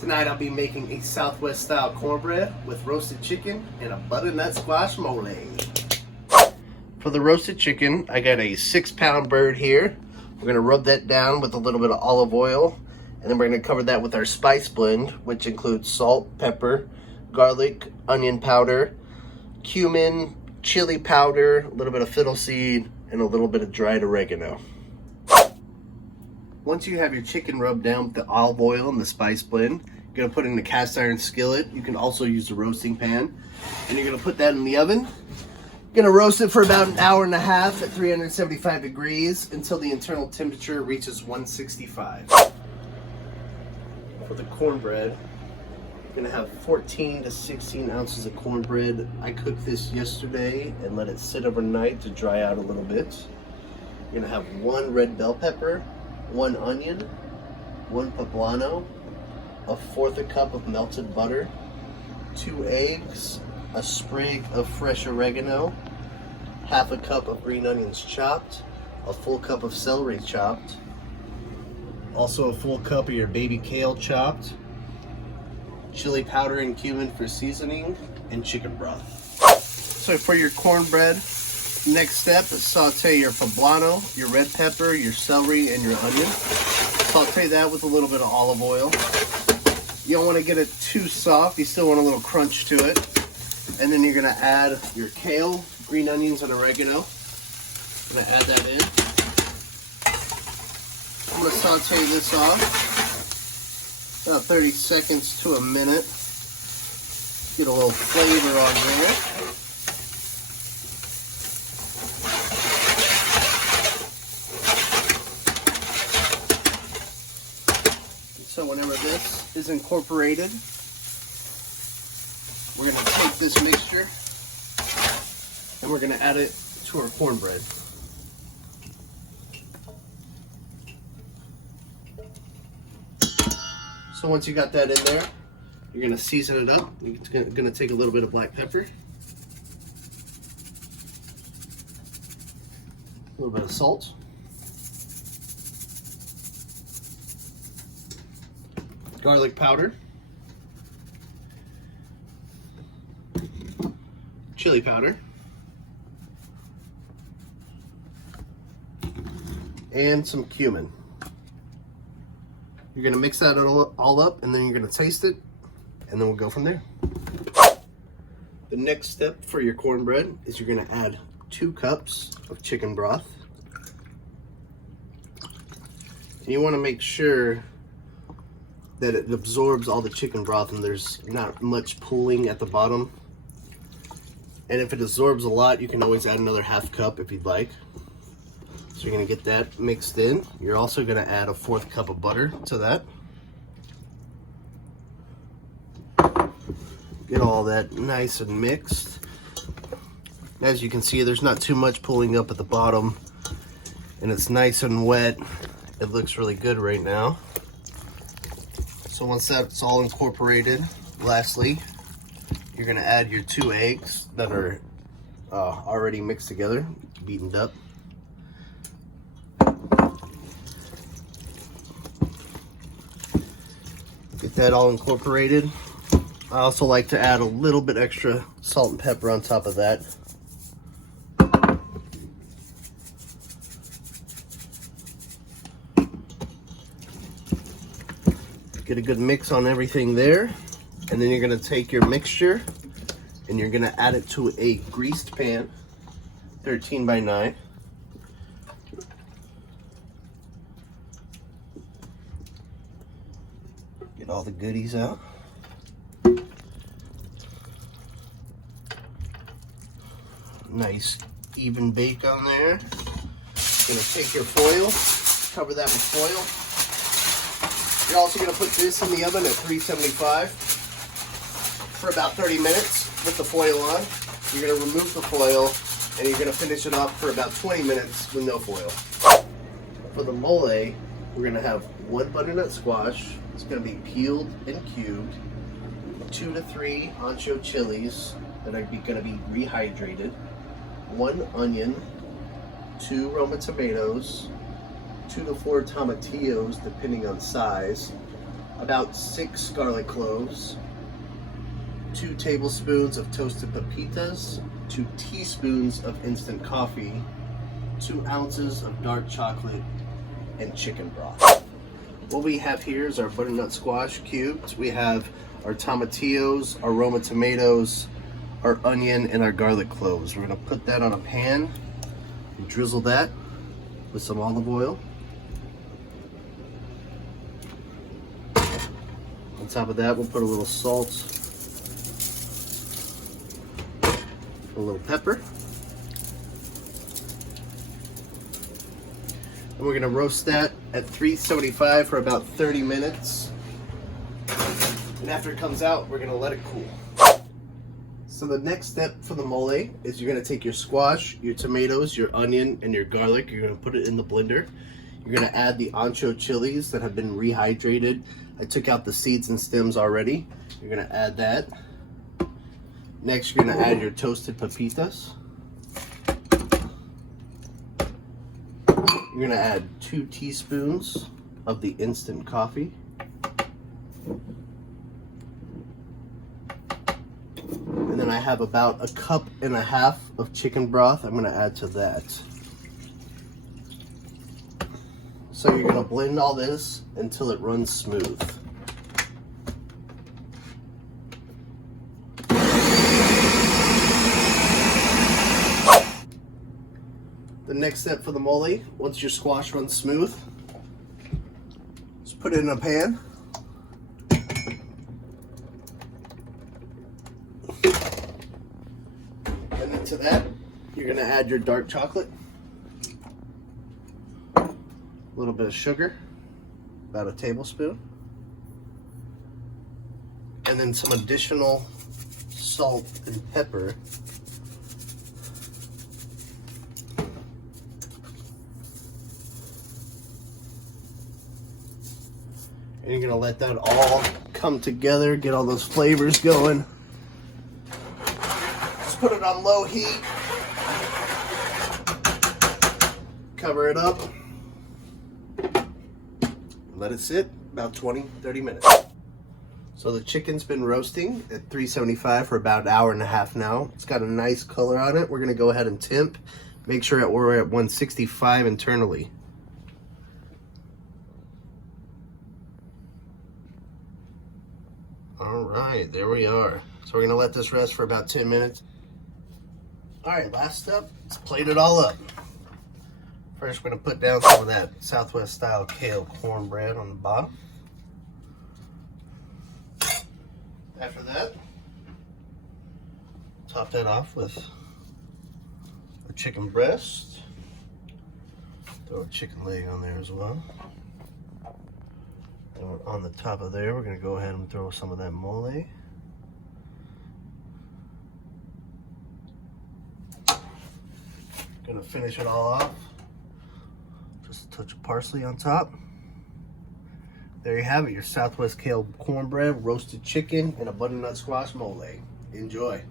Tonight I'll be making a Southwest style cornbread with roasted chicken and a butternut squash mole. For the roasted chicken, I got a 6-pound bird here. We're gonna rub that down with a little bit of olive oil, and then we're gonna cover that with our spice blend, which includes salt, pepper, garlic, onion powder, cumin, chili powder, a little bit of fiddle seed, and a little bit of dried oregano. Once you have your chicken rubbed down with the olive oil and the spice blend, you're gonna put it in a cast iron skillet. You can also use the roasting pan. And you're gonna put that in the oven. You're gonna roast it for about an hour and a half at 375 degrees until the internal temperature reaches 165. For the cornbread, you're gonna have 14 to 16 ounces of cornbread. I cooked this yesterday and let it sit overnight to dry out a little bit. You're gonna have 1 red bell pepper, 1 onion, 1 poblano, 1/4 cup of melted butter, 2 eggs, a sprig of fresh oregano, 1/2 cup of green onions chopped, a full cup of celery chopped, also a full cup of your baby kale chopped, chili powder and cumin for seasoning, and chicken broth. So for your cornbread, next step is saute your poblano, your red pepper, your celery, and your onion. Saute that with a little bit of olive oil. You don't want to get it too soft. You still want a little crunch to it. And then you're going to add your kale, green onions, and oregano. I'm going to add that in. I'm going to saute this off about 30 seconds to a minute. Get a little flavor on there. So whenever this is incorporated, we're going to take this mixture and we're going to add it to our cornbread. So once you got that in there, you're going to season it up. You're going to take a little bit of black pepper, a little bit of salt, garlic powder, chili powder, and some cumin. You're gonna mix that all up, and then you're gonna taste it, and then we'll go from there. The next step for your cornbread is you're gonna add 2 cups of chicken broth. And you wanna make sure that it absorbs all the chicken broth and there's not much pooling at the bottom. And if it absorbs a lot, you can always add another 1/2 cup if you'd like. So you're gonna get that mixed in. You're also gonna add a 1/4 cup of butter to that. Get all that nice and mixed. As you can see, there's not too much pulling up at the bottom, and it's nice and wet. It looks really good right now. So once that's all incorporated, lastly, you're gonna add your 2 eggs that are already mixed together, beaten up. Get that all incorporated. I also like to add a little bit extra salt and pepper on top of that. Get a good mix on everything there, and then you're gonna take your mixture and you're gonna add it to a greased pan, 13 by 9. Get all the goodies out. Nice even bake on there. Gonna take your foil, cover that with foil. You're also going to put this in the oven at 375 for about 30 minutes with the foil on. You're going to remove the foil and you're going to finish it off for about 20 minutes with no foil. For the mole, we're going to have 1 butternut squash. It's going to be peeled and cubed. 2 to 3 ancho chilies that are going to be rehydrated. 1 onion. 2 Roma tomatoes. 2 to 4 tomatillos, depending on size, about 6 garlic cloves, 2 tablespoons of toasted pepitas, 2 teaspoons of instant coffee, 2 ounces of dark chocolate, and chicken broth. What we have here is our butternut squash cubes. We have our tomatillos, our Roma tomatoes, our onion, and our garlic cloves. We're gonna put that on a pan and drizzle that with some olive oil. On top of that, we'll put a little salt, a little pepper. And we're gonna roast that at 375 for about 30 minutes. And after it comes out, we're gonna let it cool. So the next step for the mole is you're gonna take your squash, your tomatoes, your onion, and your garlic. You're gonna put it in the blender. You're gonna add the ancho chilies that have been rehydrated. I took out the seeds and stems already. You're gonna add that. Next, you're gonna add your toasted pepitas. You're gonna add 2 teaspoons of the instant coffee. And then I have about 1.5 cups of chicken broth I'm gonna add to that. So you're gonna blend all this until it runs smooth. The next step for the mole, once your squash runs smooth, just put it in a pan. And then to that, you're gonna add your dark chocolate, a little bit of sugar, about 1 tablespoon, and then some additional salt and pepper. And you're gonna let that all come together, get all those flavors going. Just put it on low heat. Cover it up. Let it sit about 20-30 minutes. So the chicken's been roasting at 375 for about 1.5 hours now. It's got a nice color on it. We're gonna go ahead and temp. Make sure that we're at 165 internally. All right, there we are. So we're gonna let this rest for about 10 minutes. All right, last step, let's plate it all up. First, we're gonna put down some of that Southwest style Kale cornbread on the bottom. After that, top that off with a chicken breast. Throw a chicken leg on there as well. And on the top of there, we're gonna go ahead and throw some of that mole. Gonna finish it all off. Just a touch of parsley on top. There you have it, your Southwest Kale cornbread, roasted chicken, and a butternut squash mole. Enjoy.